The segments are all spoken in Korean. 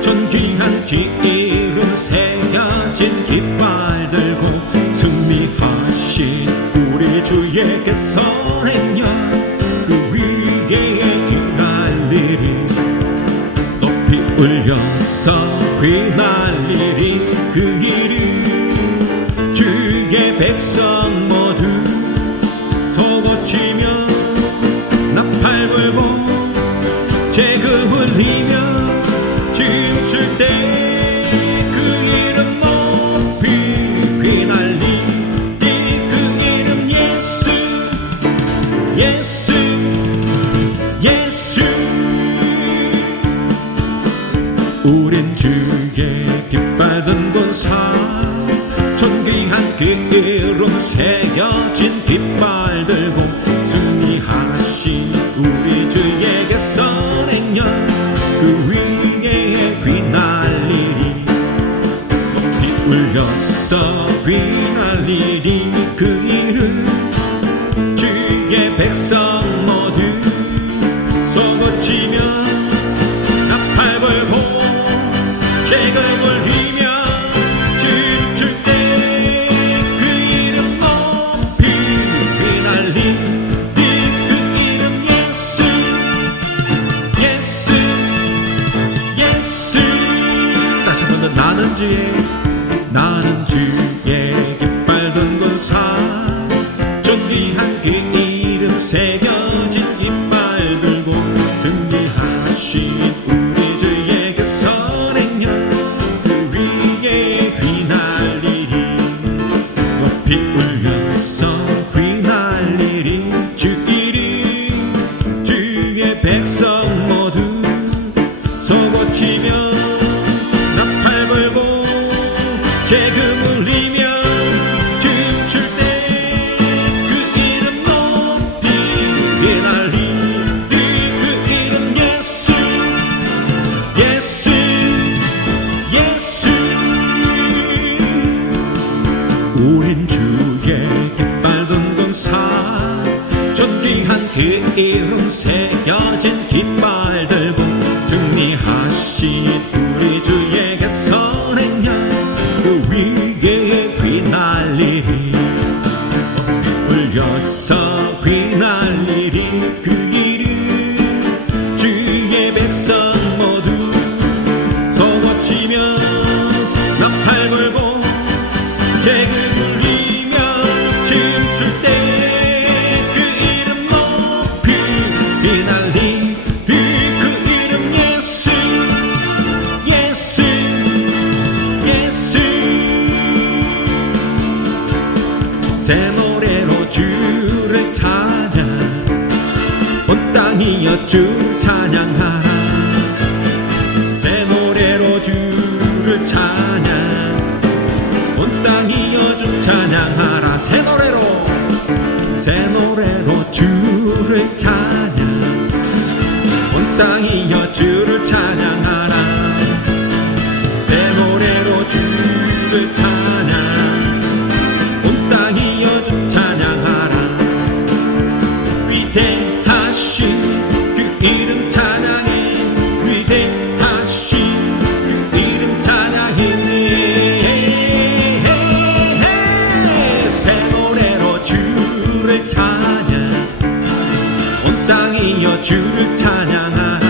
존귀한 기름 새겨진 깃발 들고 승리하신 우리 주에게서 행여 그 위에 휘날리리 높이 울려서 휘날리리 그 이름 주의 백성 모두 소고치며 나팔 불고 재금 울리며 춤출 때 그 이름 높이 휘날리리 그 이름 예수 예수 예수 우린 주의 깃발 든 권사 존귀한 그 이름 새겨진 깃발 들고 승리하신 우리 주에게서 행여 그 위에 휘날리리 높이 울려서 휘날리리 그 이름 주의 백성 모두 소고치며 나팔 불고 재금 울리며 춤출 때 그 이름 높이 휘날리리 그 이름 예수 예수 예수 다시 한 번 더 나는 주의 깃발 든 권사 존귀한 그 이름 새겨진 깃발 들고 승리하신 우리 주에게서 행여 그 위에 휘날리리 높이 울려서 휘날리리 주 이름 주의 백성 모두 소고치며 나팔 불고 재금 울리며 춤출 때 그 이름 높이 휘날리리 그 이름 예수 예수 예수 우린 주의 깃발 든 권사 존귀한 그 이름 새겨진 깃발 들고 승리하신 우리 주에게서 행여 그 위에 휘날리리 높이 울려서 휘날리리 그 이름 주의 백성 모두 소고치며 나팔 불고 재금 울리며 춤출 때 그 이름 높이 휘날리리 그 이름 예수 예수 예수 새 노래로 주를 찬양 온 땅이여 주를 찬양하라 새 노래로 주를 찬양 온 땅이여 주 찬양하라 새 노래로 주를 찬양 온 땅이여 주를 찬양하라 새 노래로 주를 찬양 온 땅이여 주 찬양하라 위대하신 그 이름 찬양해 위대하신 그 이름 찬양해 새 노래로 주를 찬양 온 땅이여 주를 찬양하라.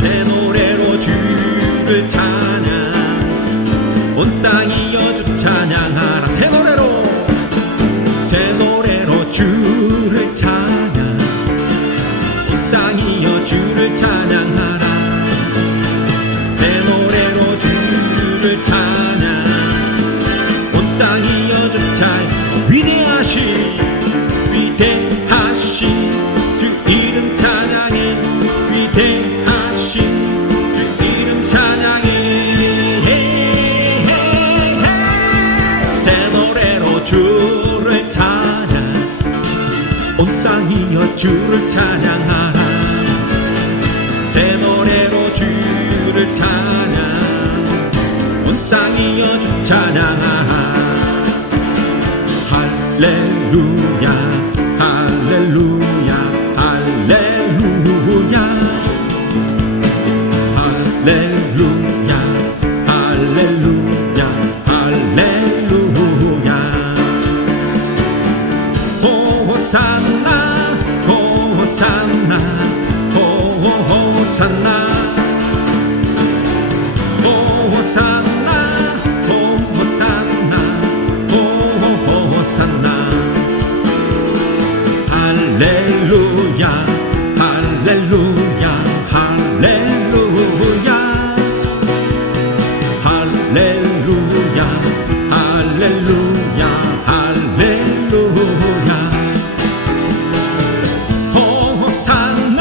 새 노래로 주를 찬양. 온 땅이여 주 찬양하라. 새 노래로 주를 찬양. 온 땅이여 주를 찬양하라. 새 노래로 주를 찬양. 온 땅이여 주 찬양. 위대하신 주 이름 찬양해. 위대하신 주 이름 찬양해. 새 노래로 주를 찬양. 온 땅이여 주를 찬양하라. 새 노래로 주를 찬양. 온 땅이여 주 찬양하라. 할렐루야 할렐루야 할렐루야 할렐루야 할렐루야 할렐루야. 호산나 호산나 호산나 호산나 호산나 호산나. 할렐루야 할렐루야 할렐루야 할렐루야 할렐루야 할렐루야. 호산나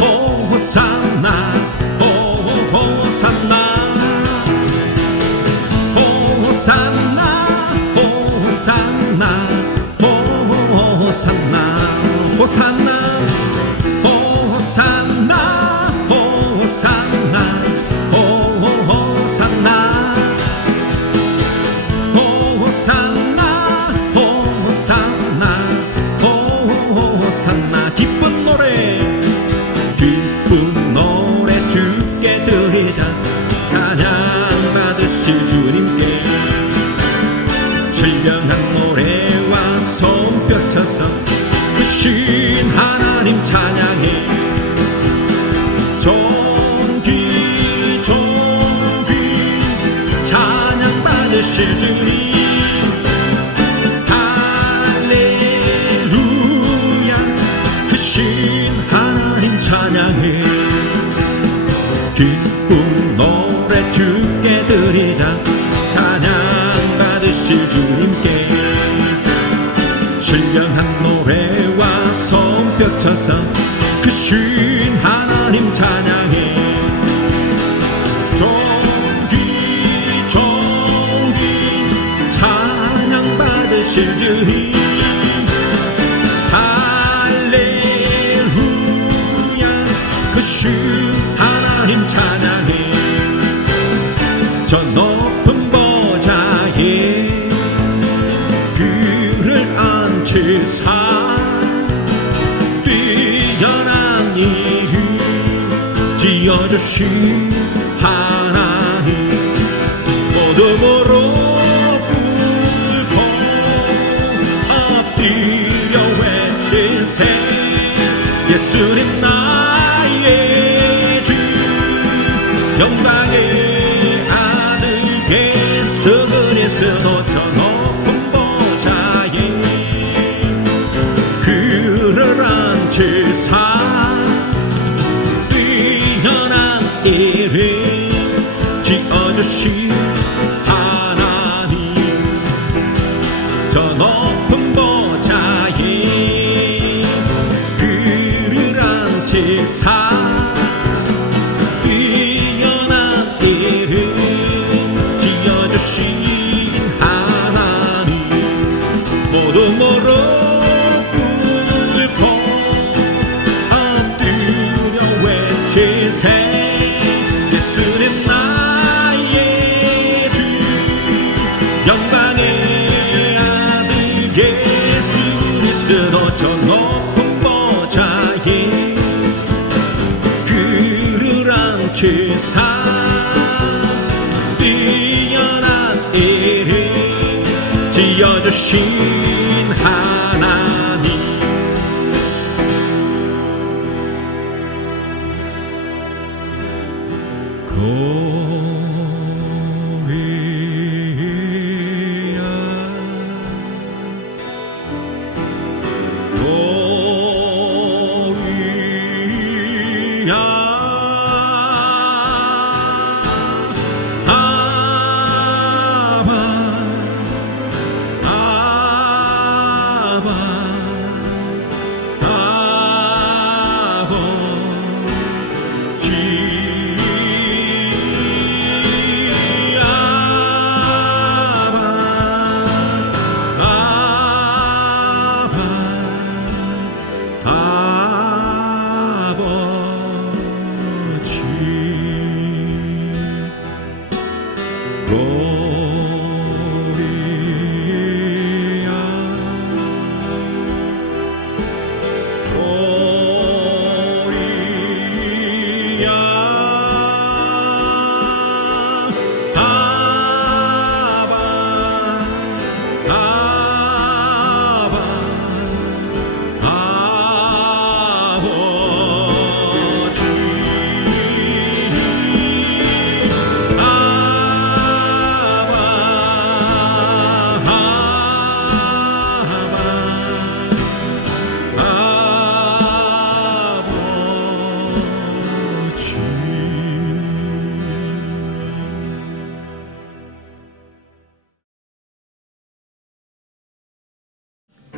호산나 호산나 호산나 호산나 호산나 호산나 호산나 호산나 호산나 호산나 호산나 호산나. 기쁜 노래 주께 드리자. 찬양 받으실 주님께 신령한 노래와 손뼉 쳐서 크신 하나님 찬양해. 존귀 찬양 받으실 주님. 할렐루야 크신 하나님 찬양해. 기쁜 노래 주께 드리자. 찬양 받으실 주님께 신령한 노래와 손뼉 쳐서 크신 하나님 찬양해. 존귀 찬양 받으실 주님. 할렐루야 크신 하나님 찬양해. 저 높은 보좌에 그를 앉히사 뛰어난 이름 지어주신 하나님. 모두 무릎 꿇고 엎드려 외치세. 예수님 나의 주 영광의 아들 예수 그리스도. 저 높은 보좌에 그를 앉히사 뛰어난 이름 지어주신 하나님. 저 높은 보좌에 그를 앉히사 뛰어난 이름 지어주신 하나님. 모두 무릎 꿇고 엎드려 외치세. 예수님 나의 주 영광의 아들 예수 그리스도. 저 높은 보좌에 그를 앉히사 뛰어난 이름 지어주신 하나님.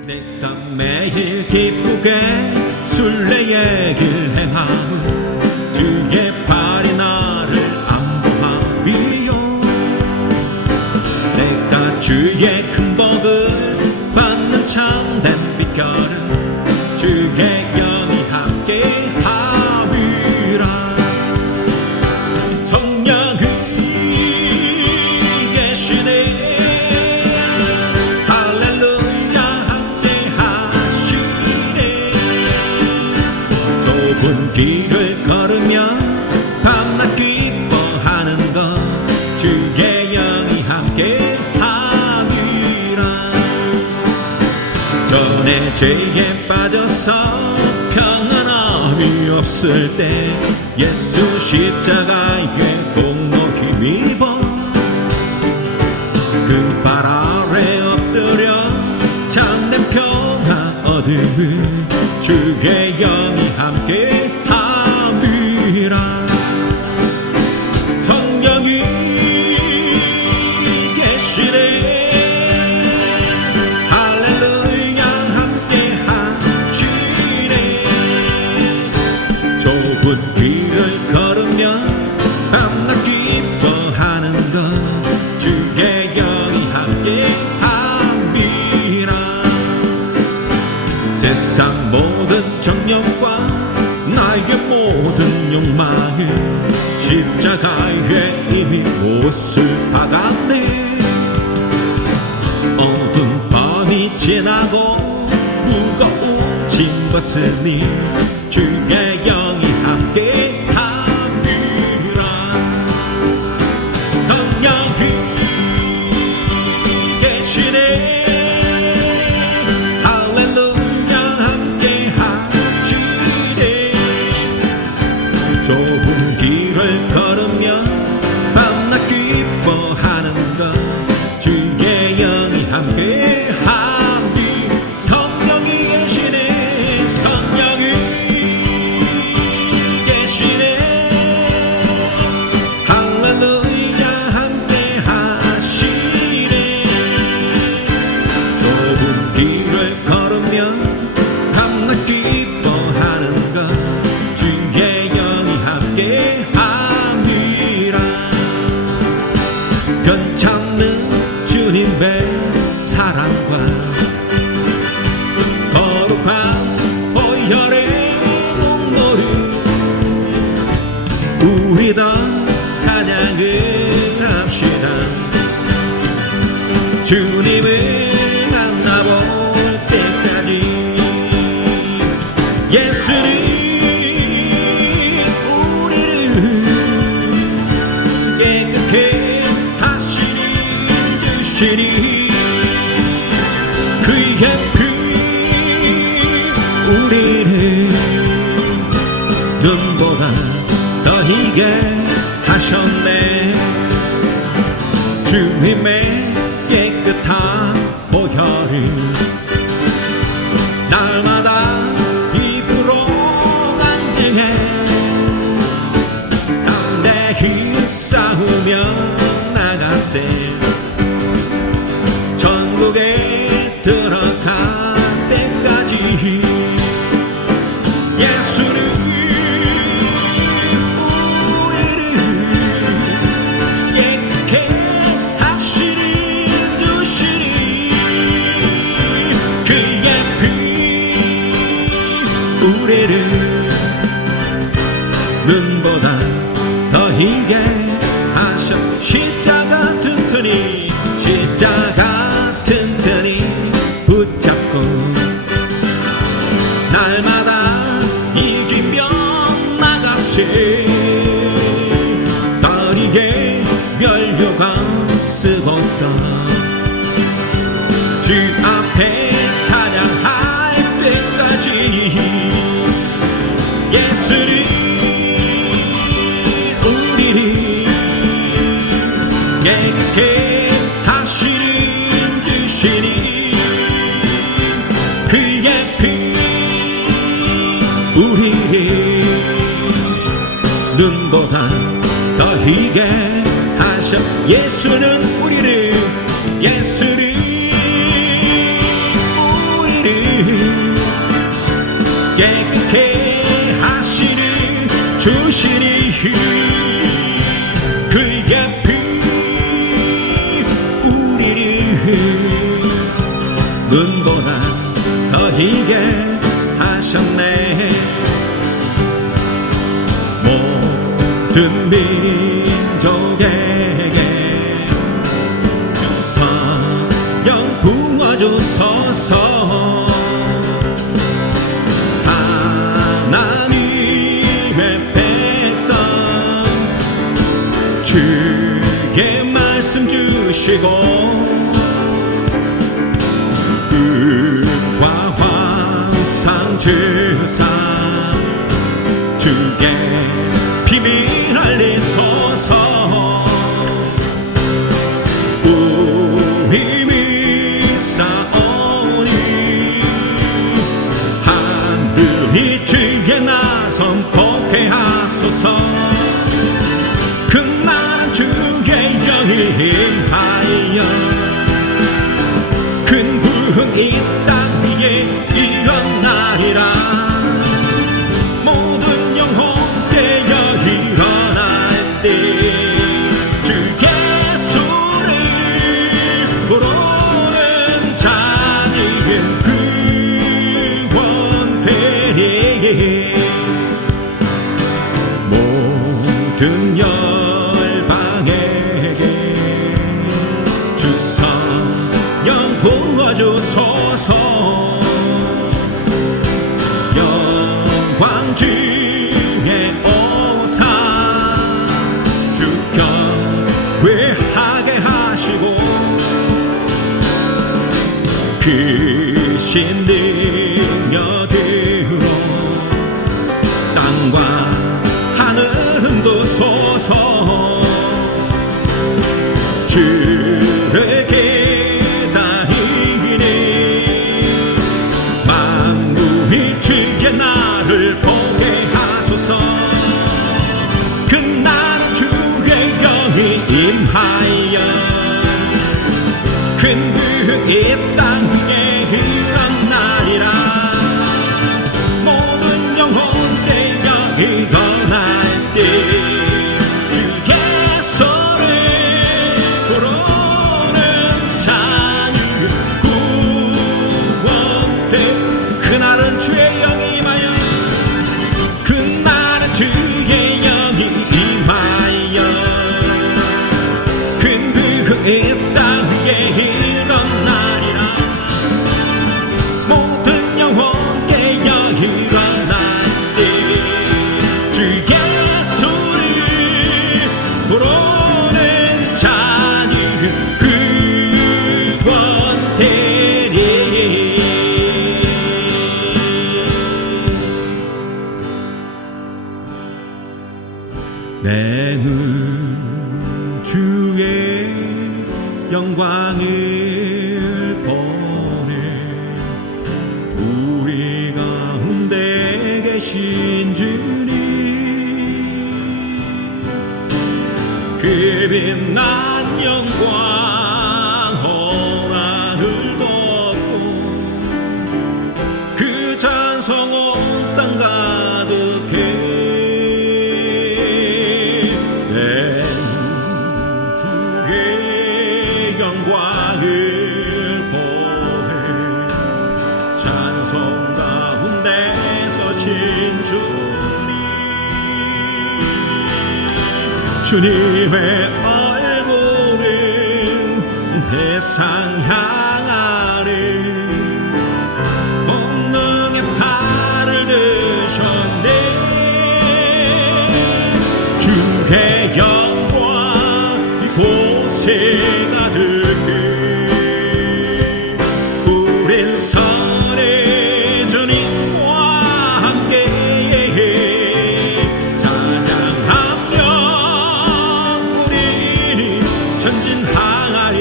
내가 매일 기쁘게 순례의 길 행함은 주의 발이 나를 안보하리요. 내가 주의 큰 복을 받는 참된 비결은 주의 영이 함께 하리라. 성령이 계시네. 좁은 길을 걸으며 밤낮 기뻐하는 것 주의 영이 함께 하리라. 전에 죄에 빠져서 평안함이 없을 때 예수 십자가에 공로 힘입어 그 발 아래 엎드려 참된 평화 얻으리. 주의 영이 함께 하리라. 성령이 계시네. 할렐루야 함께 하시네. 좁은 길을 걸으며 밤낮 기뻐하는 것 주의 영이 함께 하리라. 세상 모든 정욕과 나의 모든 욕망을 십자가에 이미 못을 박았네. 어두운 밤이 지나고 무거운 짐 벗으니 주의 영이 함께 하리라. 성령이 계시네. 좁은 길을 걸으며 밤낮 기뻐하는 것 주의 영이 함께 하리. 성령이 계시네. 성령이 계시네. 할렐루야 함께 하시네. 좁은 길을 걸으며 밤낮 기뻐하는 것 함께 하리라. 괜찮는 주님의 사랑과 거룩한 보혈의 눈물을 우리 더 찬양을 합시다. 주님을 만나볼 때까지 예수님 그의 피 우리를 눈보다 더 희게 하셨네. 우리를 눈보다 더 희게 하셔. 십자가 튼튼히 붙잡고 날마다 이기며 나가세. 떠리게 면류관 쓰고서 주 앞에 찬양할 때까지 예수를 우리를 깨끗게 하시는 주시니 그의 피 우리를 눈보다 더 희게 하셔. 예수는 우리를 깨끗게 하시는 주시니 그의 피 우리를 눈보다 더 희게 하셨네. 모든 민족에게 주사명 부어주소서. 하나님의 백성 주의 말씀 주시고 은과 환상 주사 주의 비밀 알리소서. 우리 믿사오니 하늘이 주의 나선 복해하소서. 그날은 주의 영이 임하여 큰 부흥 이 땅 위에 일어나리라. 모든 영혼 깨어 일어날 때 주 예수를 부르는 자는 구원되리. 모든 열방에게 주사명 부어주소서. 영광 주의 오사 주께 회하게 하시고 크신 능력으로 땅과 하늘 흔들소서. 주를 기다리니 만물이 주의 나를 보게 하소서. 그날은 주의 영이 임하여 큰 부흥 이 땅 위에 일어나리라. 모든 영혼 깨어 일어날 때 주 예수를 부르는 자는 구원돼. 그날은 주의 영이 임하여 그날은 주의 영이 임하여 큰 부흥 이 땅 위에 일어나리라. 모든 영혼 깨어 일어날 때 주 예수를 부르는 자는 구원되리. 내 눈 주의 영광을 보네. 우리 가운데 계신 주님 그 빛난 영광 호랑을 덮고 그 찬송 온 땅 가득해. 내 주의 영광을 보내 찬송 가운데서 주님의 얼굴은 세상 향하네. 본능의 팔을 드셨네. 주의 영광 이곳에 가득해. 우린 선의 주님과 함께 찬양하며 우리는 전진하리.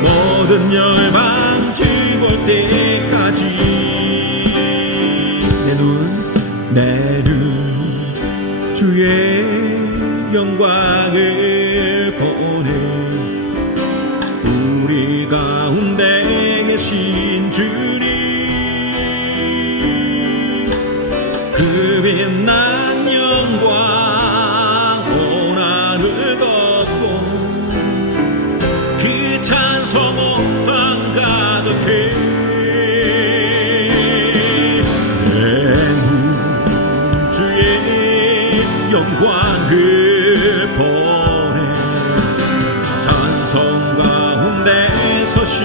모든 열방 죽을 때까지 내 눈 주의 영광을 보네. 우리 가운데 계신 주님 그 빛난 영광 온 하늘 덮고 그 찬송 온 땅 가득해. 내 눈 주의 영광을 보내. 찬송 가운데 서신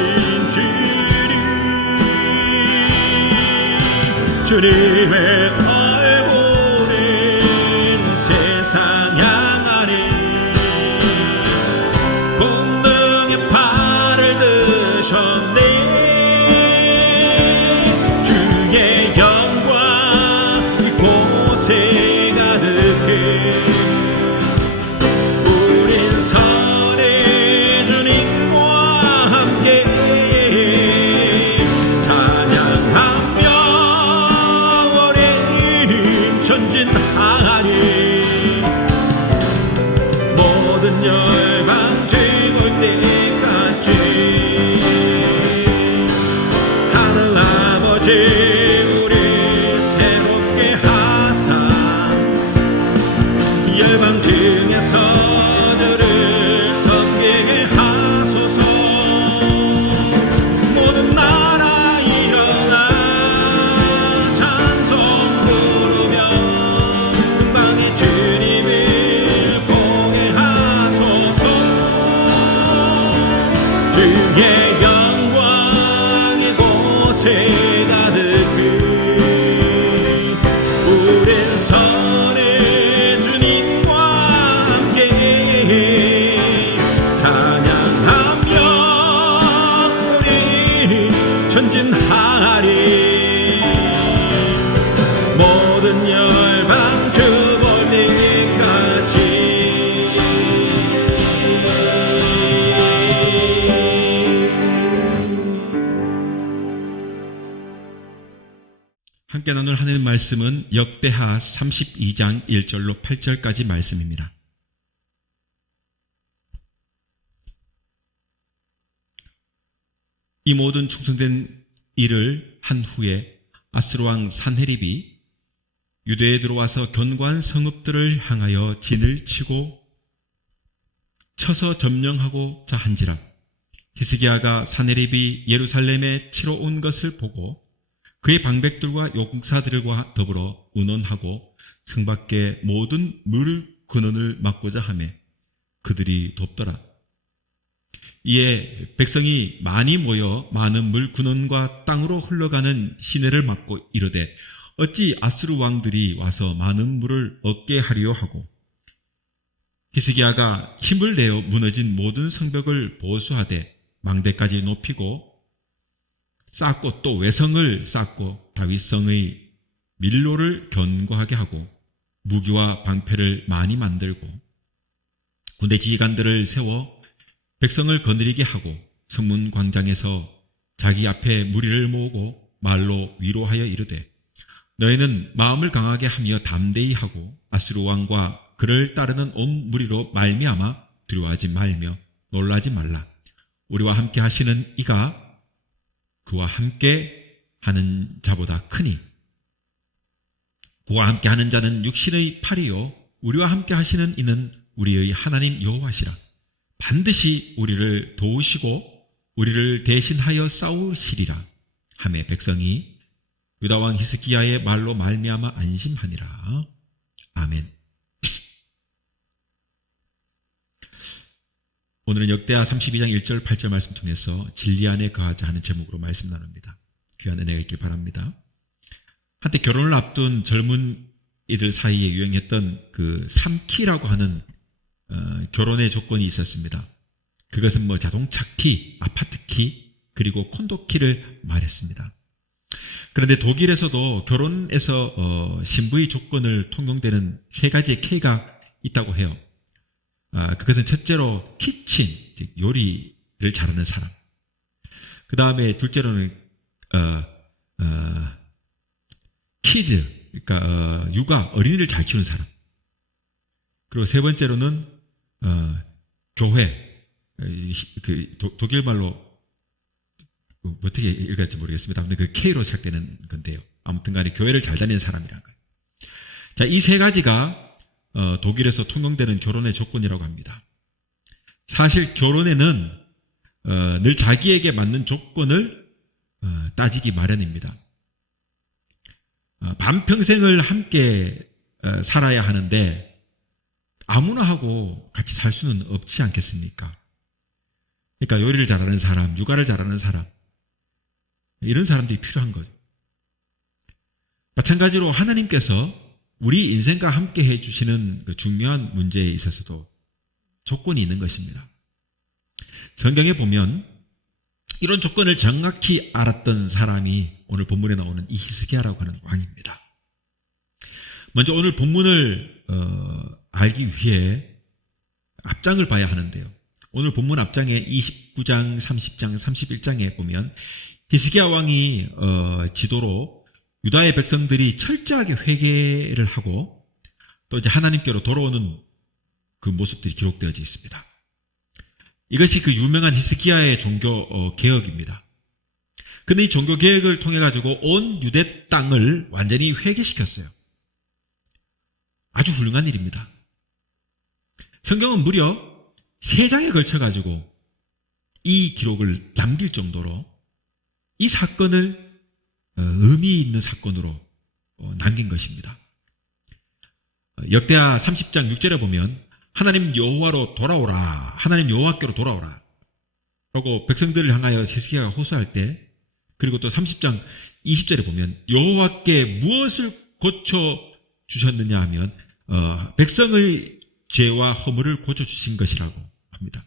주님의 얼굴은 세상 향하니. 본능의 팔을 드셨네. 주의 영광 이곳에 가득해. 우린 선의 주님과 함께 찬양하며 우리는 전진하리. 모든 열방 죽을 때까지 하늘 아버지 우리 새롭게 하사 열방 중에서 주를 섬기게 하소서. 모든 나라 일어나 찬송 부르며 영광의 주님을 보게 하소서. 주의 영광 이곳에 가득해. 우린 선의 주님과 함께 찬양하며 우리는 전진하리. 모든 열방 죽을 때까지. 함께 나눌 하나님의 말씀은 역대하 32장 1절로 8절까지 말씀입니다. 이 모든 충성된 일을 한 후에 아수르왕 산헤립이 유대에 들어와서 견고한 성읍들을 향하여 진을 치고 쳐서 점령하고자 한지라. 히스기야가 산헤립이 예루살렘에 치러 온 것을 보고 그의 방백들과 용사들과 더불어 운원하고 성 밖의 모든 물 근원을 막고자 하매 그들이 돕더라. 이에 백성이 많이 모여 많은 물 근원과 땅으로 흘러가는 시내를 막고 이르되 어찌 아수르 왕들이 와서 많은 물을 얻게 하리요 하고 히스기야가 힘을 내어 무너진 모든 성벽을 보수하되 망대까지 높이고 쌓고 또 외성을 쌓고 다윗성의 밀로를 견고하게 하고 무기와 방패를 많이 만들고 군대 지휘관들을 세워 백성을 거느리게 하고 성문 광장에서 자기 앞에 무리를 모으고 말로 위로하여 이르되 너희는 마음을 강하게 하며 담대히 하고 아수르 왕과 그를 따르는 온 무리로 말미암아 두려워하지 말며 놀라지 말라. 우리와 함께 하시는 이가 그와 함께 하는 자보다 크니 그와 함께 하는 자는 육신의 팔이요 우리와 함께 하시는 이는 우리의 하나님 여호와시라. 반드시 우리를 도우시고 우리를 대신하여 싸우시리라 하매 백성이 유다 왕 히스기야의 말로 말미암아 안심하니라. 아멘. 오늘은 역대하 32장 1절 8절 말씀 통해서 진리 안에 거하자 하는 제목으로 말씀 나눕니다. 귀한 은혜가 있길 바랍니다. 한때 결혼을 앞둔 젊은 이들 사이에 유행했던 그 3키라고 하는 결혼의 조건이 있었습니다. 그것은 자동차 키, 아파트 키, 그리고 콘도 키를 말했습니다. 그런데 독일에서도 결혼에서 신부의 조건을 통용되는 3가지의 K가 있다고 해요. 그것은 첫째로 키친, 즉 요리를 잘하는 사람. 그 다음에 둘째로는 키즈, 그러니까 육아, 어린이를 잘 키우는 사람. 그리고 세 번째로는 교회, 독일 말로 어떻게 읽을지 모르겠습니다. 근데 그 K로 시작되는 건데요. 아무튼 간에 교회를 잘 다니는 사람이라는 거예요. 자, 이 3가지가 독일에서 통용되는 결혼의 조건이라고 합니다. 사실 결혼에는 늘 자기에게 맞는 조건을 따지기 마련입니다. 반평생을 함께 살아야 하는데 아무나 하고 같이 살 수는 없지 않겠습니까? 그러니까 요리를 잘하는 사람, 육아를 잘하는 사람, 이런 사람들이 필요한 거죠. 마찬가지로 하나님께서 우리 인생과 함께 해주시는 그 중요한 문제에 있어서도 조건이 있는 것입니다. 성경에 보면 이런 조건을 정확히 알았던 사람이 오늘 본문에 나오는 이 히스기야라고 하는 왕입니다. 먼저 오늘 본문을 알기 위해 앞장을 봐야 하는데요. 오늘 본문 앞장에 29장, 30장, 31장에 보면 히스기야 왕이 지도로 유다의 백성들이 철저하게 회개를 하고 또 이제 하나님께로 돌아오는 그 모습들이 기록되어져 있습니다. 이것이 그 유명한 히스기야의 종교 개혁입니다. 근데 이 종교 개혁을 통해 가지고 온 유대 땅을 완전히 회개시켰어요. 아주 훌륭한 일입니다. 성경은 무려 3장에 걸쳐 가지고 이 기록을 남길 정도로 이 사건을 의미 있는 사건으로 남긴 것입니다. 역대하 30장 6절에 보면 하나님 여호와로 돌아오라, 하나님 여호와께로 돌아오라 라고 백성들을 향하여 히스기야가 호소할 때, 그리고 또 30장 20절에 보면 여호와께 무엇을 고쳐주셨느냐 하면 백성의 죄와 허물을 고쳐주신 것이라고 합니다.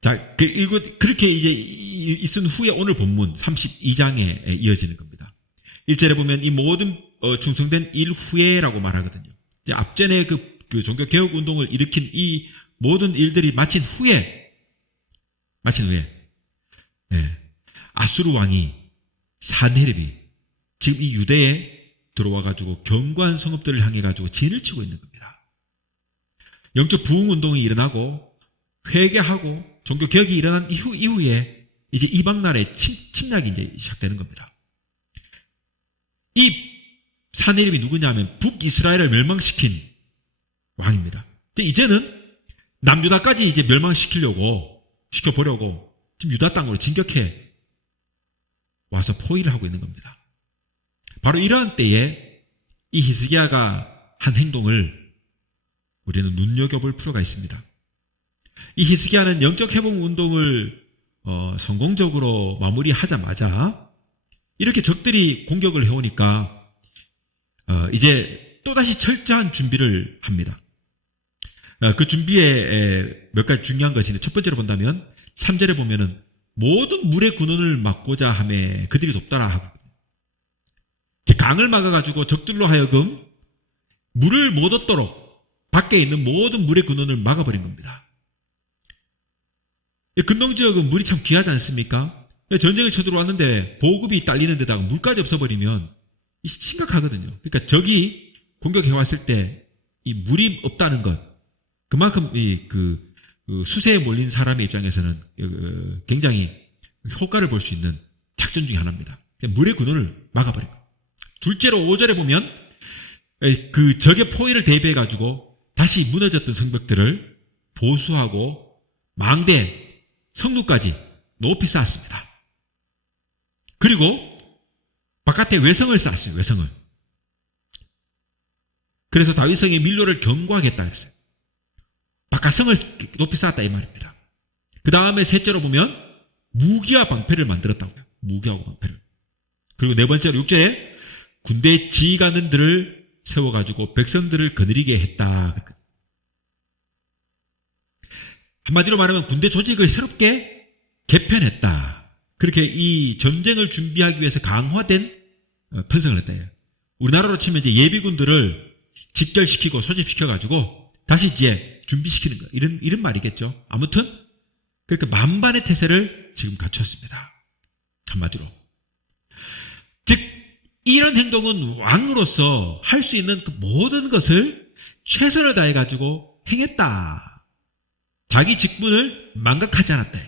자, 그렇게 이제 있은 후에 오늘 본문 32장에 이어지는 겁니다. 1절에 보면 이 모든 충성된 일 후에라고 말하거든요. 이제 앞전에 그 종교 개혁 운동을 일으킨 이 모든 일들이 마친 후에 아수르 왕이 사네립이 지금 이 유대에 들어와 가지고 견고한 성읍들을 향해 가지고 진을 치고 있는 겁니다. 영적 부흥 운동이 일어나고 회개하고 종교 개혁이 일어난 이후에 이제 이방 나라의 침략이 이제 시작되는 겁니다. 이 사네립이 누구냐면 북이스라엘을 멸망시킨 왕입니다. 근데 이제는 남유다까지 이제 시켜보려고 지금 유다 땅으로 진격해 와서 포위를 하고 있는 겁니다. 바로 이러한 때에 이 히스기야가 한 행동을 우리는 눈여겨볼 필요가 있습니다. 이 히스기야는 영적 회복 운동을 성공적으로 마무리하자마자 이렇게 적들이 공격을 해오니까 이제 또다시 철저한 준비를 합니다. 그 준비에 몇 가지 중요한 것이 있는데, 첫 번째로 본다면 3절에 보면은 모든 물의 근원을 막고자 하매 그들이 돕더라 하고, 강을 막아가지고 적들로 하여금 물을 못 얻도록 밖에 있는 모든 물의 근원을 막아버린 겁니다. 근동지역은 물이 참 귀하지 않습니까? 전쟁을 쳐들어왔는데 보급이 딸리는 데다가 물까지 없어버리면 심각하거든요. 그러니까 적이 공격해왔을 때 이 물이 없다는 것, 그만큼 그 수세에 몰린 사람의 입장에서는 굉장히 효과를 볼 수 있는 작전 중에 하나입니다. 물의 근원을 막아버린 것. 둘째로 5절에 보면 그 적의 포위를 대비해가지고 다시 무너졌던 성벽들을 보수하고 망대, 성루까지 높이 쌓았습니다. 그리고 바깥에 외성을 쌓았어요. 외성을. 그래서 다윗성의 밀로를 견고하겠다 했어요. 바깥성을 높이 쌓았다 이 말입니다. 그 다음에 셋째로 보면 무기와 방패를 만들었다고요. 무기하고 방패를. 그리고 네 번째로 6절에 군대의 지휘관들을 세워가지고 백성들을 거느리게 했다. 한마디로 말하면 군대 조직을 새롭게 개편했다. 그렇게 이 전쟁을 준비하기 위해서 강화된 편성을 했다. 우리나라로 치면 이제 예비군들을 집결시키고 소집시켜가지고 다시 이제 준비시키는 거. 이런 말이겠죠. 아무튼 그렇게 만반의 태세를 지금 갖췄습니다. 한마디로. 즉 이런 행동은 왕으로서 할 수 있는 그 모든 것을 최선을 다해가지고 행했다. 자기 직분을 망각하지 않았다.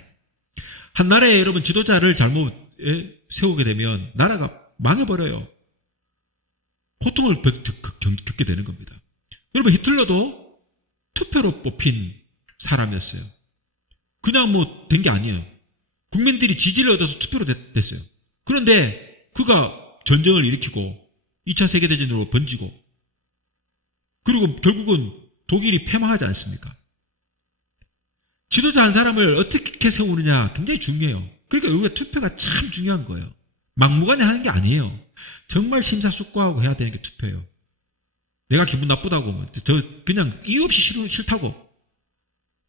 한 나라에 여러분 지도자를 잘못 세우게 되면 나라가 망해버려요. 고통을 겪게 되는 겁니다. 여러분 히틀러도 투표로 뽑힌 사람이었어요. 그냥 뭐 된 게 아니에요. 국민들이 지지를 얻어서 투표로 됐어요. 그런데 그가 전쟁을 일으키고 2차 세계대전으로 번지고 그리고 결국은 독일이 패망하지 않습니까? 지도자 한 사람을 어떻게 세우느냐 굉장히 중요해요. 그러니까 여기가 투표가 참 중요한 거예요. 막무가내 하는 게 아니에요. 정말 심사숙고하고 해야 되는 게 투표예요. 내가 기분 나쁘다고 저 그냥 이유 없이 싫다고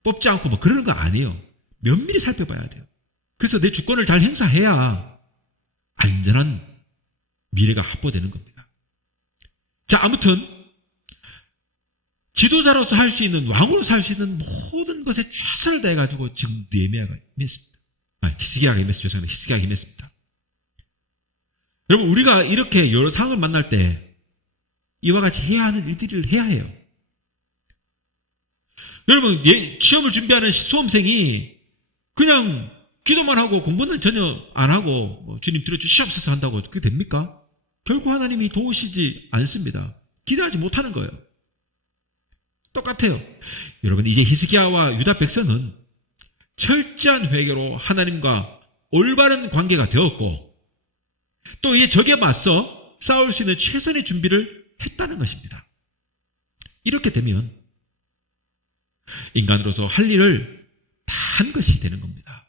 뽑지 않고 뭐 그러는 거 아니에요. 면밀히 살펴봐야 돼요. 그래서 내 주권을 잘 행사해야 안전한 미래가 확보되는 겁니다. 자, 아무튼 지도자로서 할 수 있는, 왕으로서 할 수 있는 모든 것에 최선을 다해가지고 지금 느헤미야가 임했습니다. 히스기야가 임했습니다. 죄송합니다. 히스기야가 임했습니다. 여러분, 우리가 이렇게 여러 상황을 만날 때 이와 같이 해야 하는 일들을 해야 해요. 여러분, 시험을 준비하는 수험생이 그냥 기도만 하고 공부는 전혀 안 하고 주님 들어주시옵소서 한다고 그게 됩니까? 결국 하나님이 도우시지 않습니다. 기대하지 못하는 거예요. 똑같아요. 여러분, 이제 히스기야와 유다 백성은 철저한 회개로 하나님과 올바른 관계가 되었고 또 이제 적에 맞서 싸울 수 있는 최선의 준비를 했다는 것입니다. 이렇게 되면 인간으로서 할 일을 다 한 것이 되는 겁니다.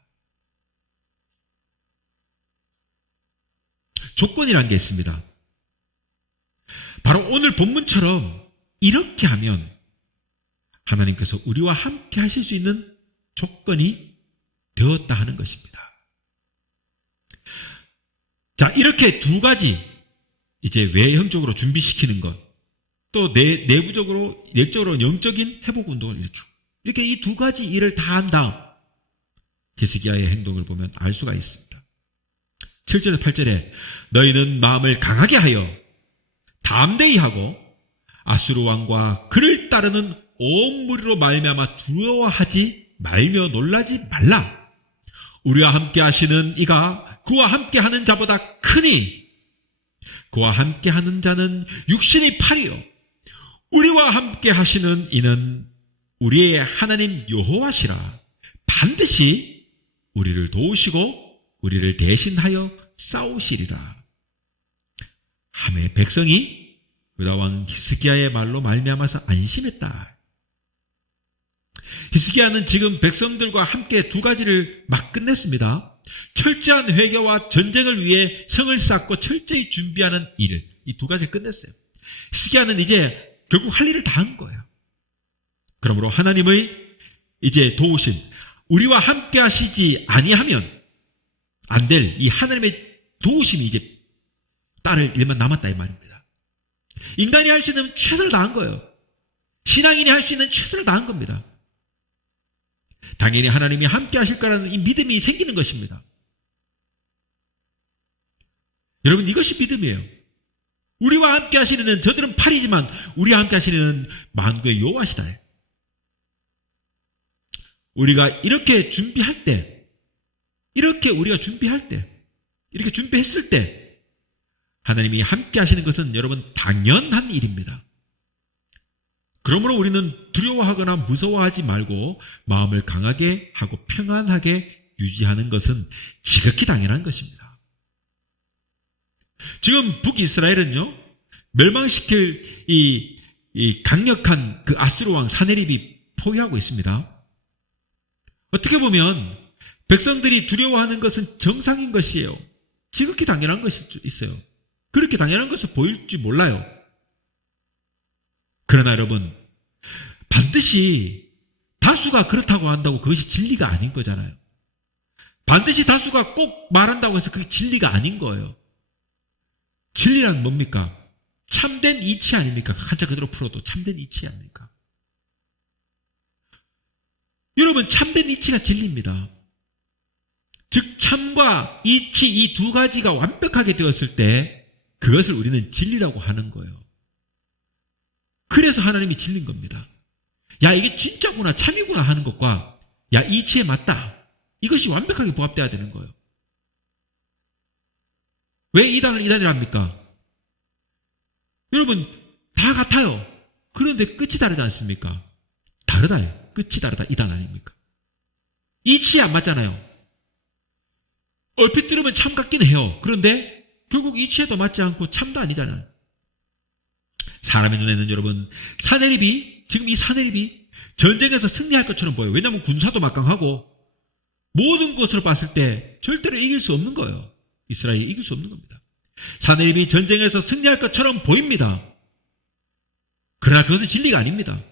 조건이라는 게 있습니다. 바로 오늘 본문처럼 이렇게 하면 하나님께서 우리와 함께 하실 수 있는 조건이 되었다 하는 것입니다. 자, 이렇게 두 가지 이제 외형적으로 준비시키는 것, 또 내부적으로, 내적으로 영적인 회복 운동을 일으키고 이렇게 이 두 가지 일을 다 한 다음 히스기야의 행동을 보면 알 수가 있습니다. 7절에 8절에 너희는 마음을 강하게 하여 담대히 하고 아수르 왕과 그를 따르는 온 무리로 말미암아 두려워하지 말며 놀라지 말라. 우리와 함께 하시는 이가 그와 함께 하는 자보다 크니 그와 함께 하는 자는 육신의 팔이요 우리와 함께 하시는 이는 우리의 하나님 여호와시라. 반드시 우리를 도우시고 우리를 대신하여 싸우시리라. 하매 백성이 유다 왕 히스기야의 말로 말미암아서 안심했다. 히스기야는 지금 백성들과 함께 두 가지를 막 끝냈습니다. 철저한 회개와 전쟁을 위해 성을 쌓고 철저히 준비하는 일, 이 두 가지를 끝냈어요. 히스기야는 이제 결국 할 일을 다 한 거예요. 그러므로 하나님의 이제 도우심, 우리와 함께 하시지 아니하면 안 될 이 하나님의 도우심이 이제 따를 일만 남았다 이 말입니다. 인간이 할 수 있는 최선을 다한 거예요. 신앙인이 할 수 있는 최선을 다한 겁니다. 당연히 하나님이 함께 하실 거라는 이 믿음이 생기는 것입니다. 여러분, 이것이 믿음이에요. 우리와 함께 하시는 저들은 팔이지만 우리와 함께 하시는 만국의 여호와시다. 우리가 이렇게 준비할 때, 이렇게 우리가 준비할 때, 이렇게 준비했을 때 하나님이 함께 하시는 것은 여러분 당연한 일입니다. 그러므로 우리는 두려워하거나 무서워하지 말고 마음을 강하게 하고 평안하게 유지하는 것은 지극히 당연한 것입니다. 지금 북이스라엘은요, 멸망시킬 이 강력한 그 아수르 왕 사네립이 포위하고 있습니다. 어떻게 보면 백성들이 두려워하는 것은 정상인 것이에요. 지극히 당연한 것일 수 있어요. 그렇게 당연한 것을 보일지 몰라요. 그러나 여러분, 반드시 다수가 그렇다고 한다고 그것이 진리가 아닌 거잖아요. 반드시 다수가 꼭 말한다고 해서 그게 진리가 아닌 거예요. 진리란 뭡니까? 참된 이치 아닙니까? 한자 그대로 풀어도 참된 이치 아닙니까? 여러분, 참된 이치가 진리입니다. 즉 참과 이치 이 두 가지가 완벽하게 되었을 때 그것을 우리는 진리라고 하는 거예요. 그래서 하나님이 진리인 겁니다. 야, 이게 진짜구나, 참이구나 하는 것과 야, 이치에 맞다, 이것이 완벽하게 부합돼야 되는 거예요. 왜 이단을 이단이라 합니까? 여러분, 다 같아요. 그런데 끝이 다르지 않습니까? 다르다요. 끝이 다르다, 이단 아닙니까? 이치에 안 맞잖아요. 얼핏 들으면 참 같긴 해요. 그런데 결국 이치에도 맞지 않고 참도 아니잖아요. 사람의 눈에는 여러분, 지금 이 사내립이 전쟁에서 승리할 것처럼 보여요. 왜냐하면 군사도 막강하고 모든 것으로 봤을 때 절대로 이길 수 없는 거예요. 이스라엘이 이길 수 없는 겁니다. 사내립이 전쟁에서 승리할 것처럼 보입니다. 그러나 그것은 진리가 아닙니다.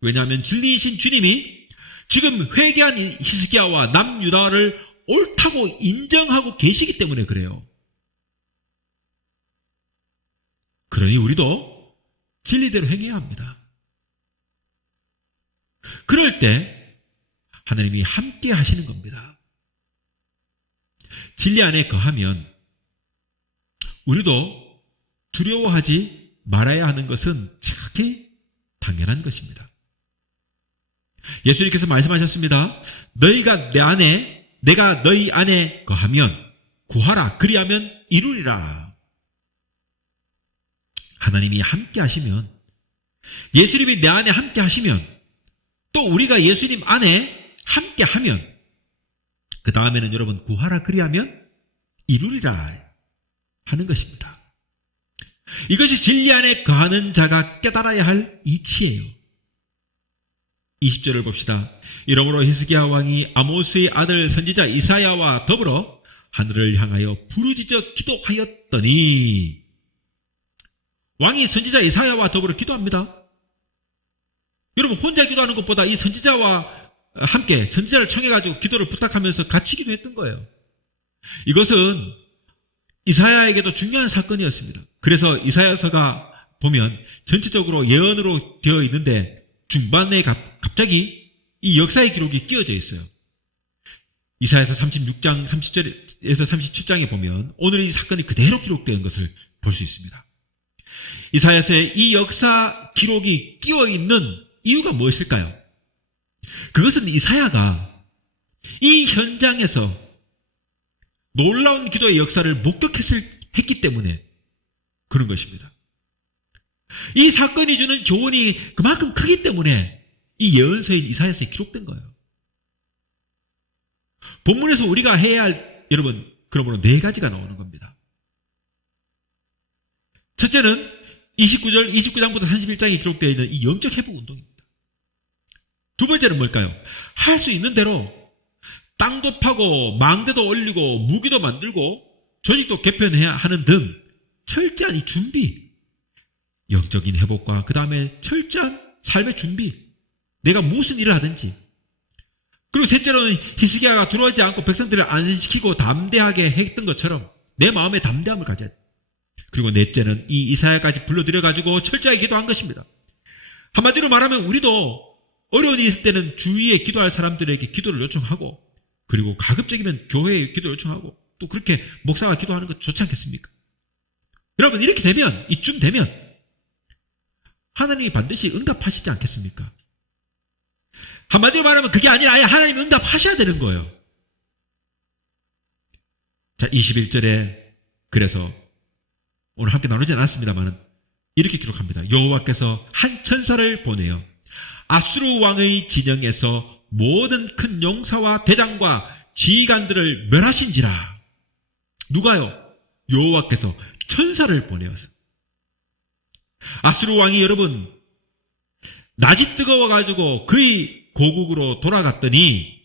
왜냐하면 진리이신 주님이 지금 회개한 히스기야와 남유다를 옳다고 인정하고 계시기 때문에 그래요. 그러니 우리도 진리대로 행해야 합니다. 그럴 때 하나님이 함께 하시는 겁니다. 진리 안에 거하면 우리도 두려워하지 말아야 하는 것은 지극히 당연한 것입니다. 예수님께서 말씀하셨습니다. 너희가 내 안에, 내가 너희 안에 거하면 구하라, 그리하면 이루리라. 하나님이 함께 하시면, 예수님이 내 안에 함께 하시면, 또 우리가 예수님 안에 함께 하면, 그 다음에는 여러분, 구하라 그리하면 이루리라 하는 것입니다. 이것이 진리 안에 거하는 자가 깨달아야 할 이치예요. 20절을 봅시다. 이러므로 히스기야 왕이 아모스의 아들 선지자 이사야와 더불어 하늘을 향하여 부르짖어 기도하였더니, 왕이 선지자 이사야와 더불어 기도합니다. 여러분, 혼자 기도하는 것보다 이 선지자와 함께 선지자를 청해가지고 기도를 부탁하면서 같이 기도했던 거예요. 이것은 이사야에게도 중요한 사건이었습니다. 그래서 이사야서가 보면 전체적으로 예언으로 되어 있는데 중반에 갑자기 이 역사의 기록이 끼어져 있어요. 이사야서 36장 30절에서 37장에 보면 오늘 이 사건이 그대로 기록된 것을 볼 수 있습니다. 이사야서의 이 역사 기록이 끼어 있는 이유가 무엇일까요? 그것은 이사야가 이 현장에서 놀라운 기도의 역사를 목격했기 때문에 그런 것입니다. 이 사건이 주는 교훈이 그만큼 크기 때문에 이 예언서인 이사야서에 기록된 거예요. 본문에서 우리가 해야 할, 여러분, 그러므로 4가지가 나오는 겁니다. 첫째는 29장부터 31장에 기록되어 있는 이 영적 회복 운동입니다. 두 번째는 뭘까요? 할 수 있는 대로 땅도 파고 망대도 올리고 무기도 만들고 조직도 개편해야 하는 등 철저한 이 준비, 영적인 회복과 그 다음에 철저한 삶의 준비, 내가 무슨 일을 하든지. 그리고 셋째로는 히스기야가 들어오지 않고 백성들을 안심시키고 담대하게 했던 것처럼 내 마음에 담대함을 가져야 돼. 그리고 넷째는 이 이사야까지 불러들여가지고 철저하게 기도한 것입니다. 한마디로 말하면 우리도 어려운 일이 있을 때는 주위에 기도할 사람들에게 기도를 요청하고, 그리고 가급적이면 교회에 기도 요청하고, 또 그렇게 목사가 기도하는 것 좋지 않겠습니까? 여러분, 이렇게 되면, 이쯤 되면 하나님이 반드시 응답하시지 않겠습니까? 한마디로 말하면 그게 아니라 아예 하나님이 응답하셔야 되는 거예요. 자, 21절에 그래서 오늘 함께 나누지 않았습니다만 이렇게 기록합니다. 여호와께서 한 천사를 보내어 아수르 왕의 진영에서 모든 큰 용사와 대장과 지휘관들을 멸하신지라. 누가요? 여호와께서 천사를 보내어서 아수르 왕이 여러분 낯이 뜨거워가지고 그의 고국으로 돌아갔더니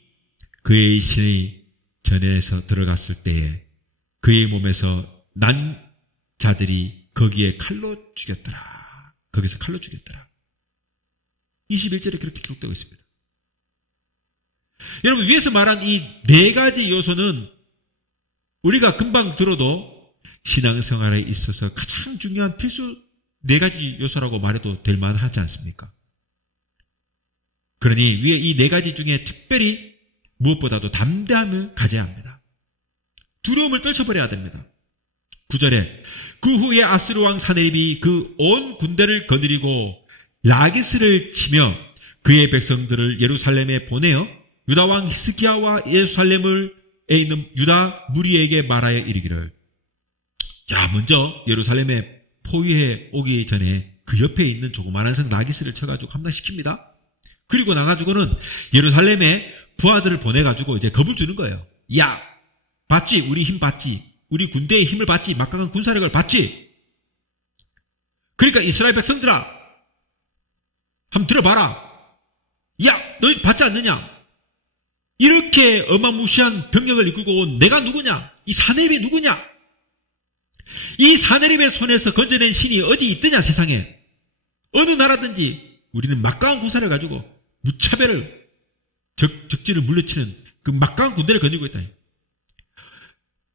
그의 신의 전에서 들어갔을 때에 그의 몸에서 난 자들이 거기에 칼로 죽였더라. 거기서 칼로 죽였더라. 21절에 그렇게 기록되고 있습니다. 여러분 위에서 말한 이 네 가지 요소는 우리가 금방 들어도 신앙생활에 있어서 가장 중요한 필수 네 가지 요소라고 말해도 될 만하지 않습니까? 그러니 위에 이 네 가지 중에 특별히 무엇보다도 담대함을 가져야 합니다. 두려움을 떨쳐버려야 됩니다. 9절에 그 후에 아스루 왕 사네립이 그 온 군대를 거느리고 라기스를 치며 그의 백성들을 예루살렘에 보내어 유다 왕 히스기야와 예루살렘에 있는 유다 무리에게 말하여 이르기를 자 먼저 예루살렘에 포위해 오기 전에 그 옆에 있는 조그마한 성 라기스를 쳐가지고 함락시킵니다. 그리고 나가지고는 예루살렘에 부하들을 보내가지고 이제 겁을 주는 거예요. 야 봤지? 우리 힘 봤지? 우리 군대의 힘을 봤지? 막강한 군사력을 봤지? 그러니까 이스라엘 백성들아 한번 들어봐라. 야 너희 봤지 않느냐? 이렇게 어마무시한 병력을 이끌고 온 내가 누구냐? 이 사네립이 누구냐? 이 사네립의 손에서 건져낸 신이 어디 있더냐 세상에. 어느 나라든지 우리는 막강한 군사를 가지고 무차별을 적진을 물리치는 그 막강한 군대를 거느리고 있다.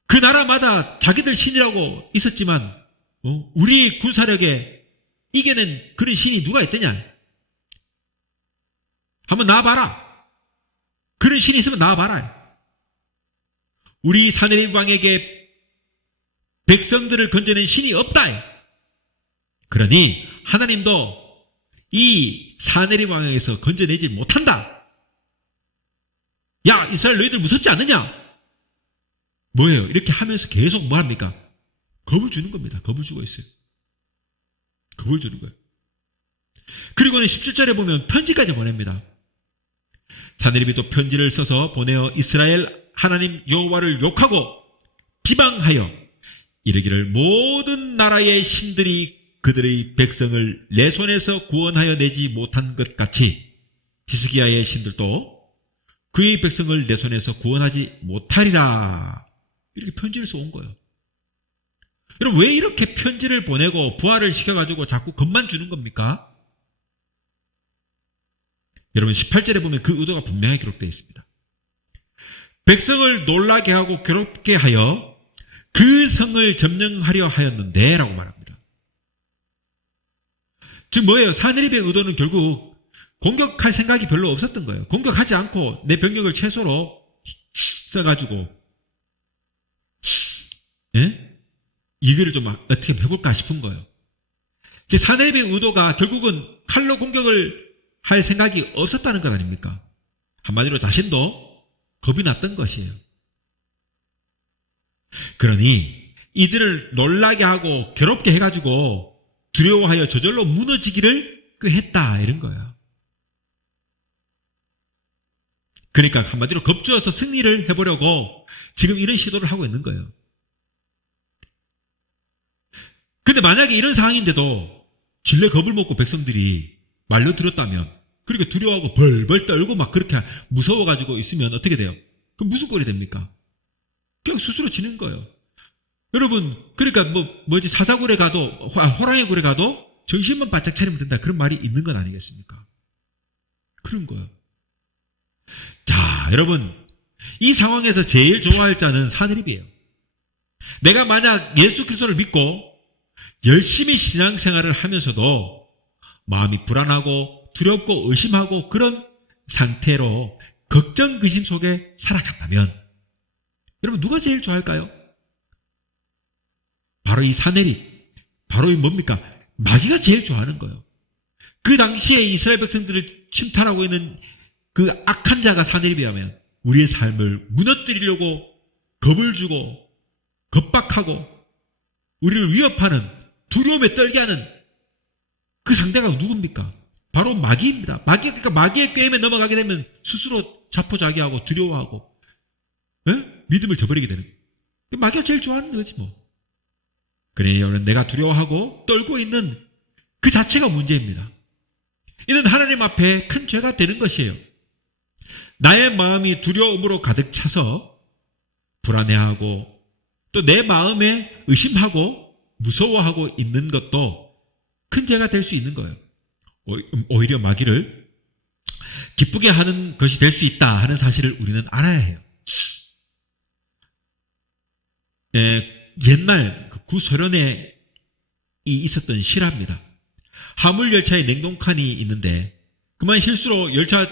그 나라마다 자기들 신이라고 있었지만 우리 군사력에 이겨낸 그런 신이 누가 있더냐? 한번 나와봐라. 그런 신이 있으면 나와봐라. 우리 사네립 왕에게 백성들을 건져낸 신이 없다. 그러니 하나님도 이 사네립 왕에게서 건져내지 못한다. 야 이스라엘 너희들 무섭지 않느냐? 뭐예요? 이렇게 하면서 계속 뭐합니까? 겁을 주는 겁니다. 겁을 주고 있어요. 겁을 주는 거예요. 그리고는 17절에 보면 편지까지 보냅니다. 사네립이 또 편지를 써서 보내어 이스라엘 하나님 여호와를 욕하고 비방하여 이르기를 모든 나라의 신들이 그들의 백성을 내 손에서 구원하여 내지 못한 것 같이 히스기야의 신들도 그의 백성을 내 손에서 구원하지 못하리라. 이렇게 편지를 써온 거예요. 여러분 왜 이렇게 편지를 보내고 부활을 시켜가지고 자꾸 겁만 주는 겁니까? 여러분 18절에 보면 그 의도가 분명히 기록되어 있습니다. 백성을 놀라게 하고 괴롭게 하여 그 성을 점령하려 하였는데 라고 말합니다. 즉 뭐예요? 사네립의 의도는 결국 공격할 생각이 별로 없었던 거예요. 공격하지 않고 내 병력을 최소로 써가지고 이거를 좀 어떻게 해볼까 싶은 거예요. 즉 사네립의 의도가 결국은 칼로 공격을 할 생각이 없었다는 것 아닙니까? 한마디로 자신도 겁이 났던 것이에요. 그러니 이들을 놀라게 하고 괴롭게 해가지고 두려워하여 저절로 무너지기를 꾀했다 이런 거예요. 그러니까 한마디로 겁주어서 승리를 해보려고 지금 이런 시도를 하고 있는 거예요. 근데 만약에 이런 상황인데도 진례 겁을 먹고 백성들이 말려 들었다면 그렇게 두려워하고 벌벌 떨고 막 그렇게 무서워가지고 있으면 어떻게 돼요? 그럼 무슨 꼴이 됩니까? 그냥 스스로 지는 거예요. 여러분 그러니까 뭐지 사자굴에 가도 호랑이 굴에 가도 정신만 바짝 차리면 된다 그런 말이 있는 건 아니겠습니까? 그런 거예요. 자 여러분 이 상황에서 제일 좋아할 자는 사네립이에요. 내가 만약 예수 그리스도를 믿고 열심히 신앙생활을 하면서도 마음이 불안하고 두렵고 의심하고 그런 상태로 걱정 근심 속에 살아간다면 여러분 누가 제일 좋아할까요? 바로 이 사네립, 바로 이 뭡니까? 마귀가 제일 좋아하는 거예요. 그 당시에 이스라엘 백성들을 침탈하고 있는 그 악한 자가 사네립이라면 우리의 삶을 무너뜨리려고 겁을 주고 겁박하고 우리를 위협하는 두려움에 떨게 하는 그 상대가 누굽니까? 바로 마귀입니다. 그러니까 마귀의 꾀임에 넘어가게 되면 스스로 자포자기하고 두려워하고 믿음을 저버리게 되는 거예요. 마귀가 제일 좋아하는 거지 뭐. 그러니 내가 두려워하고 떨고 있는 그 자체가 문제입니다. 이는 하나님 앞에 큰 죄가 되는 것이에요. 나의 마음이 두려움으로 가득 차서 불안해하고 또 내 마음에 의심하고 무서워하고 있는 것도 큰 죄가 될 수 있는 거예요. 오히려 마귀를 기쁘게 하는 것이 될 수 있다 하는 사실을 우리는 알아야 해요. 옛날 구소련에 있었던 실화입니다. 화물열차에 냉동칸이 있는데 그만 실수로 열차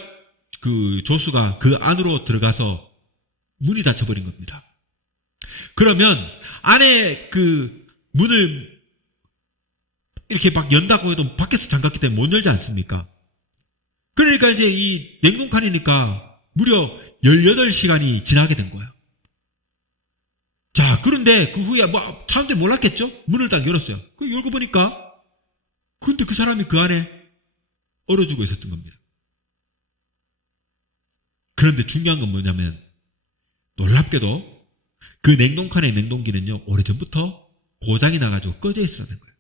조수가 그 안으로 들어가서 문이 닫혀버린 겁니다. 그러면 안에 문을 이렇게 막 연다고 해도 밖에서 잠갔기 때문에 못 열지 않습니까? 그러니까 이제 이 냉동칸이니까 무려 18시간이 지나게 된 거예요. 자, 그런데 그 후에 사람들이 몰랐겠죠? 문을 딱 열었어요. 열고 보니까 근데 그 사람이 그 안에 얼어 죽어 있었던 겁니다. 그런데 중요한 건 뭐냐면 놀랍게도 그 냉동칸의 냉동기는요 오래전부터 고장이 나가지고 꺼져 있었던 거예요.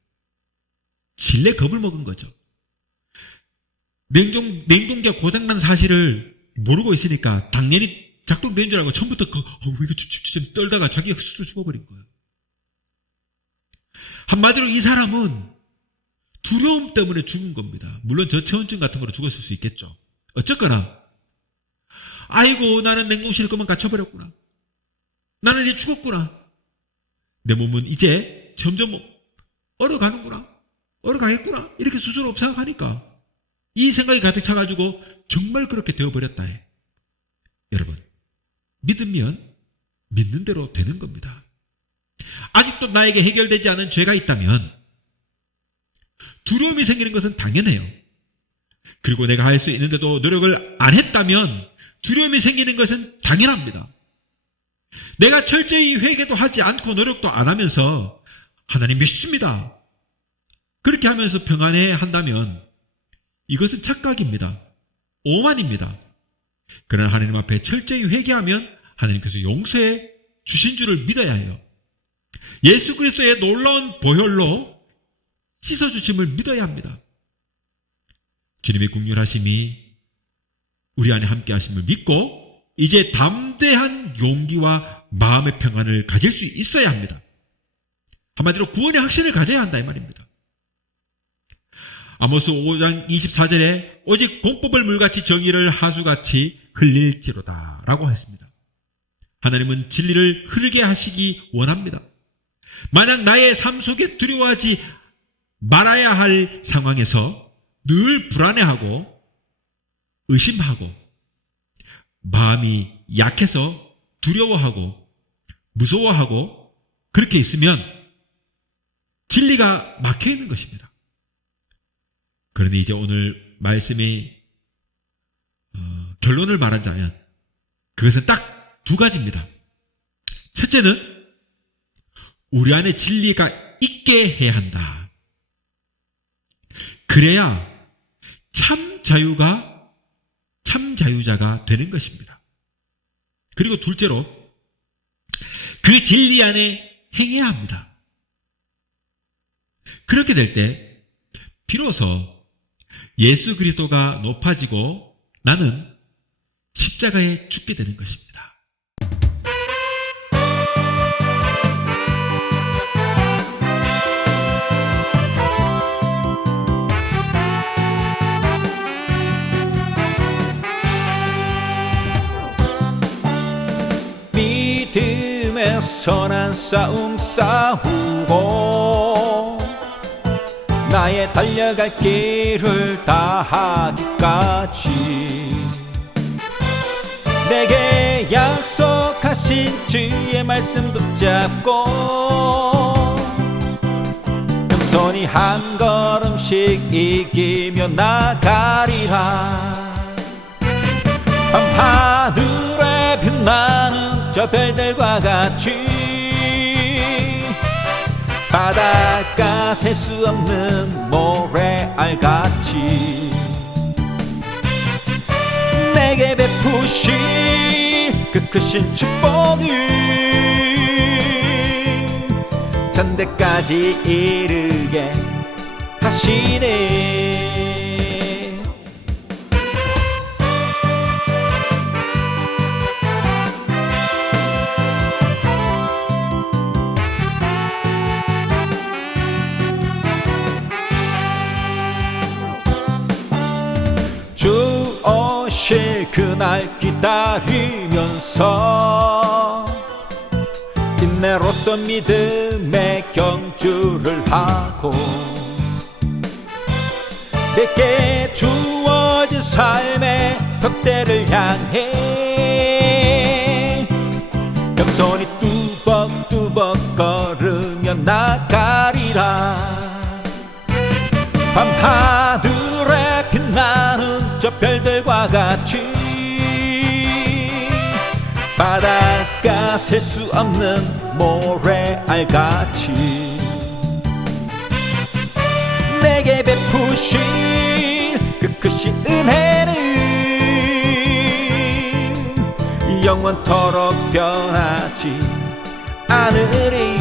실내 겁을 먹은 거죠. 냉동기가 고장난 사실을 모르고 있으니까 당연히 작동된 줄 알고 처음부터 이거 좀 떨다가 자기가 스스로 죽어버린 거예요. 한마디로 이 사람은 두려움 때문에 죽은 겁니다. 물론 저체온증 같은 거로 죽었을 수 있겠죠. 어쨌거나 아이고 나는 냉동실에 그만 갇혀버렸구나. 나는 이제 죽었구나. 내 몸은 이제 점점 얼어가는구나. 얼어가겠구나. 이렇게 스스로 생각하니까 이 생각이 가득 차가지고 정말 그렇게 되어버렸다 해. 여러분, 믿으면 믿는 대로 되는 겁니다. 아직도 나에게 해결되지 않은 죄가 있다면 두려움이 생기는 것은 당연해요. 그리고 내가 할 수 있는데도 노력을 안 했다면 두려움이 생기는 것은 당연합니다. 내가 철저히 회개도 하지 않고 노력도 안 하면서 하나님 믿습니다. 그렇게 하면서 평안해 한다면 이것은 착각입니다. 오만입니다. 그러나 하나님 앞에 철저히 회개하면 하나님께서 용서해 주신 줄을 믿어야 해요. 예수 그리스도의 놀라운 보혈로 씻어주심을 믿어야 합니다. 주님의 긍휼하심이 우리 안에 함께 하심을 믿고 이제 담대한 용기와 마음의 평안을 가질 수 있어야 합니다. 한마디로 구원의 확신을 가져야 한다 이 말입니다. 아모스 5장 24절에 오직 공법을 물같이 정의를 하수같이 흘릴지로다 라고 했습니다. 하나님은 진리를 흐르게 하시기 원합니다. 만약 나의 삶 속에 두려워하지 말아야 할 상황에서 늘 불안해하고 의심하고 마음이 약해서 두려워하고 무서워하고 그렇게 있으면 진리가 막혀 있는 것입니다. 그런데 이제 오늘 말씀의 결론을 말하자면 그것은 딱 두 가지입니다. 첫째는 우리 안에 진리가 있게 해야 한다. 그래야 참 자유자가 되는 것입니다. 그리고 둘째로 그 진리 안에 행해야 합니다. 그렇게 될 때 비로소 예수 그리스도가 높아지고 나는 십자가에 죽게 되는 것입니다. 믿음의 선한 싸움 싸우고 나의 달려갈 길을 다하기까지 내게 약속하신 주의 말씀 붙잡고 겸손히 한 걸음씩 이기며 나가리라. 밤하늘에 빛나는 저 별들과 같이 바닷가 셀 수 없는 모래알같이 내게 베푸신 그 크신 축복이 천대까지 이르게 하시네. 주 오실 그날 기다리면서 인내로서 믿음의 경주를 하고 내게 주어진 삶의 턱대를 향해 겸손히 뚜벅뚜벅 걸으며 나가리라. 밤하늘에 빛나는 저 별들과 같이 바닷가 셀 수 없는 모래알같이 내게 베푸신 그 크신 은혜는 영원토록 변하지 않으리.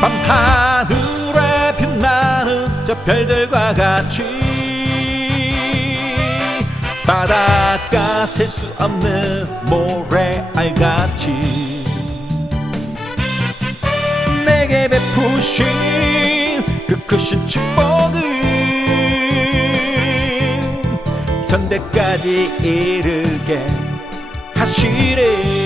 밤하늘에 빛나는 저 별들과 같이 바닷가 셀 수 없는 모래알같이 내게 베푸신 그 크신 축복은 천대까지 이르게 하시리.